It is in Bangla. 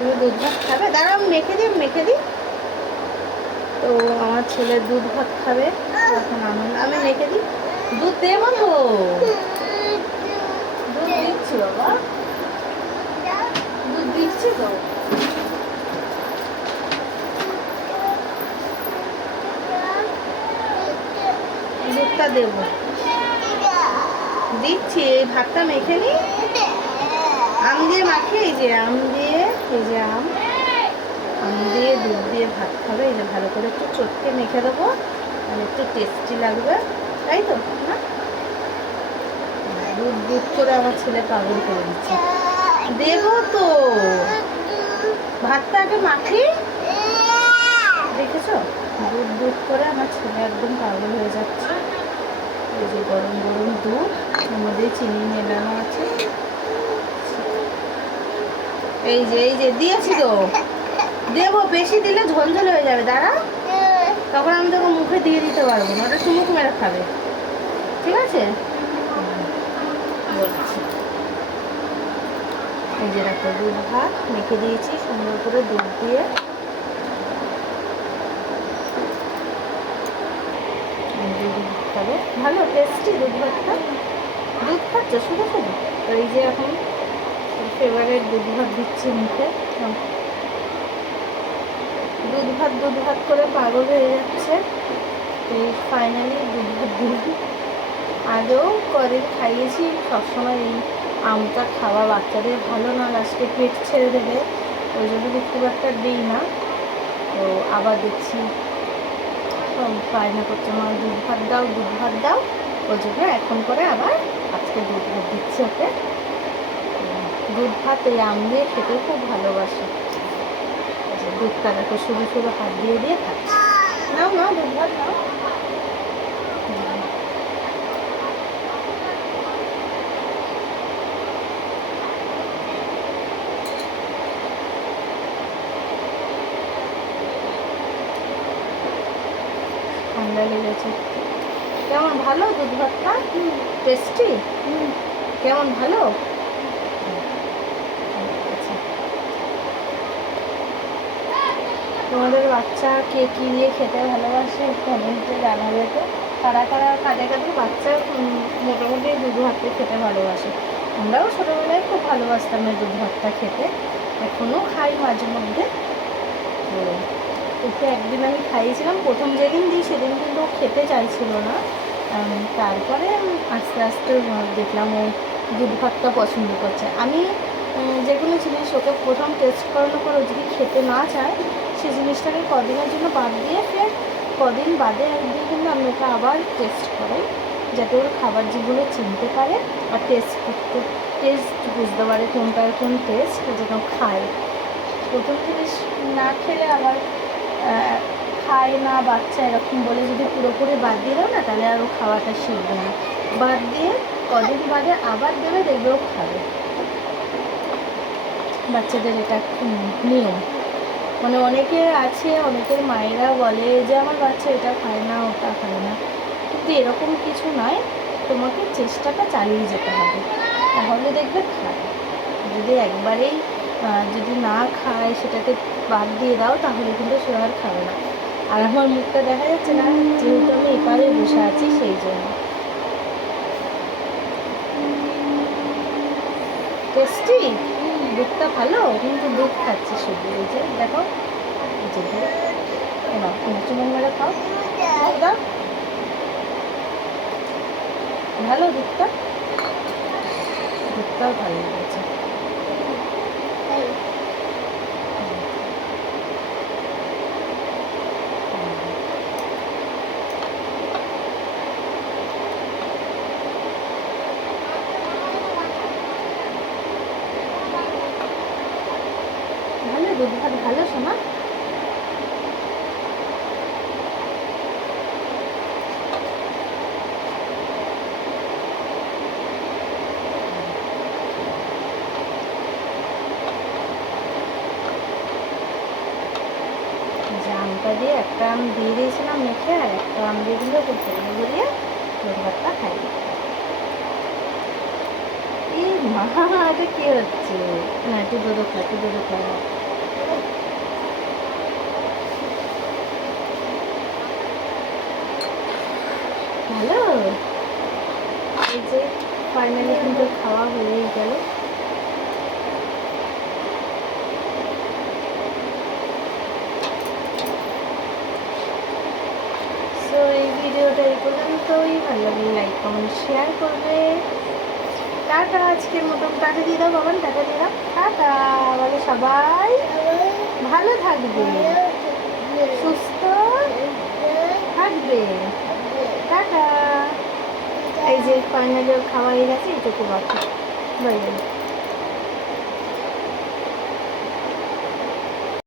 তুমি দুধ ভাত খাবে? দাঁড়াও আমি মেখে দিই। তো আমার ছেলে দুধ ভাত খাবে এখন। আমি মেখে দিই। দুধ দেবো তো, দুধ দিচ্ছি বাবা, দুধ দিচ্ছি তো। দুধটা দেবো, দিচ্ছি। এই ভাতটা মেখে নিই, আম দিয়ে মাখি। এই যে আম দিয়ে, এই যে আম দিয়ে দুধ দিয়ে ভাত খাবে। এই যে ভালো করে একটু চটকে মেখে দেবো, আর একটু টেস্টি লাগবে, তাই তো না? দুধ দুধ করে আমার ছেলে পাগল করে দিচ্ছে। দেবো তো, ভাতটা আগে মাখি। দেখেছো, দুধ দুধ করে আমার ছেলে একদম পাগল হয়ে যাচ্ছে। এই যে গরম গরম দুধ, এর মধ্যে চিনি মেলানো আছে। এই যে দিয়েছি তো, দেবো। বেশি দিলে ঝোলঝোল হয়ে যাবে, দাঁড়া। তখন আমি তোকে মুখে দিয়ে দিতে পারবো না, ওটা চুমুক মেরে খাবে, ঠিক আছে? বলছি, এই যে দেখো দুধ ভাত মেখে দিয়েছি সুন্দর করে দুধ দিয়ে। দুধ খাবে, ভালো টেস্টি দুধ ভাতটা। দুধ খাচ্ছে শুধু শুধু। তো এই যে এখন ফেভারিট দুধ ভাত দিচ্ছি মুখে। দুধ ভাত করে পাগল হয়ে যাচ্ছে। তো ফাইনালি দুধ ভাত দিলাম। আগেও কদিন খাইয়েছি, সবসময় এই আমটা খাওয়া বাচ্চাদের ভালো না, লাস্টে পেট ছেড়ে দেবে, ওই জন্য খুব একটা দিই না। তো আবার দেখছি বায়না করছে, মা দুধ ভাত দাও। ওই জন্য এখন করে আবার আজকে দুধ ভাত দিচ্ছি ওকে। দুধ ভাত এই আম দিয়ে খেতে খুব ভালোবাসে। দুধটা দেখো শুধু শুধু হাত দিয়ে খাচ্ছে। নাও দুধ ভাত নাও। ঠান্ডা লেগেছে। কেমন ভালো দুধ ভাতটা? টেস্টি? কেমন ভালো? তোমাদের বাচ্চা কে কী দিয়ে খেতে ভালোবাসে কমেন্টে জানাবে তো। কাদের বাচ্চা মোটামুটি দুধ ভাতটা খেতে ভালোবাসে। আমরাও ছোটোবেলায় খুব ভালোবাসতাম এই দুধ ভাতটা খেতে, এখনও খাই মাঝে মধ্যে। তো ওকে একদিন আমি খাইয়েছিলাম, প্রথম যেদিন দিই সেদিন কিন্তু খেতে চাইছিল না। তারপরে আস্তে আস্তে দেখলাম ও দুধ ভাতটা পছন্দ করছে। আমি যে কোনো জিনিস ওকে প্রথম টেস্ট করানোর পর ও যদি খেতে না চায়, সেই জিনিসটাকে কদিনের জন্য বাদ দিয়ে ফের কদিন বাদে একদিন কিন্তু আমি ওকে আবার টেস্ট করাই, যাতে ওর খাবার যেগুলো চিনতে পারে আর টেস্ট বুঝতে পারে কোনটার কোন টেস্ট, যেন খায়। প্রথম জিনিস না খেলে আবার খায় না বাচ্চা, এরকম বলে যদি পুরোপুরি বাদ দিয়ে দাও না, তাহলে আর ও খাওয়াটা শিখবে না। বাদ দিয়ে কদিন বাদে আবার দেবে, দেখবে ও খাবে। বাচ্চাদের এটা নিয়ম। মানে অনেকে আছে, অনেকের মায়েরা বলে যে আমার বাচ্চা এটা খায় না ওটা খায় না, কিন্তু এরকম কিছু নয়। তোমাকে চেষ্টাটা চালিয়ে যেতে হবে, তাহলে দেখবে খায়। যদি একবারেই যদি না খায়, সেটাকে বাদ দিয়ে দাও, তাহলে কিন্তু সে আর খাবে না। আর আমার মুখটা দেখা যাচ্ছে না, যেহেতু আমি এপারে বসে আছি সেই জন্য। টেস্টি দুধটা ভালো, কিন্তু দুধ খাচ্ছি শুধু। এই যে দেখো, এই যে দুধ এবার চুমুক মেরে খাও। দাও, ভালো দুধটাও ভালো লেগেছে। ভালো দুধ ভাত ভালো শোনা। আমটা দিয়ে একটা আম দিয়ে দিয়েছিলাম মেখে, আর একটা আম দিয়ে দিলে খুব তেলে গড়িয়ে দুধ ভাতটা খাই। এই মা, এটা কি হচ্ছে? না, একটু দুধ খায়। ভালো। এই যে ফাইনালি কিন্তু খাওয়া হয়েই গেল। সো এই ভিডিওটা এই পর্যন্তই। ভালো লাগলে লাইক কমেন্ট শেয়ার করবে। টাটা, আজকের মতন টাটা দিয়ে দাও বাবান, টাটা দিয়ে দাও, টাটা বলে সবাই ভালো থাকবে, সুস্থ থাকবে, টাটা। এই যে ফাইনালি খাওয়া হয়ে গেছে, এইটুকু বাকি। Bye bye.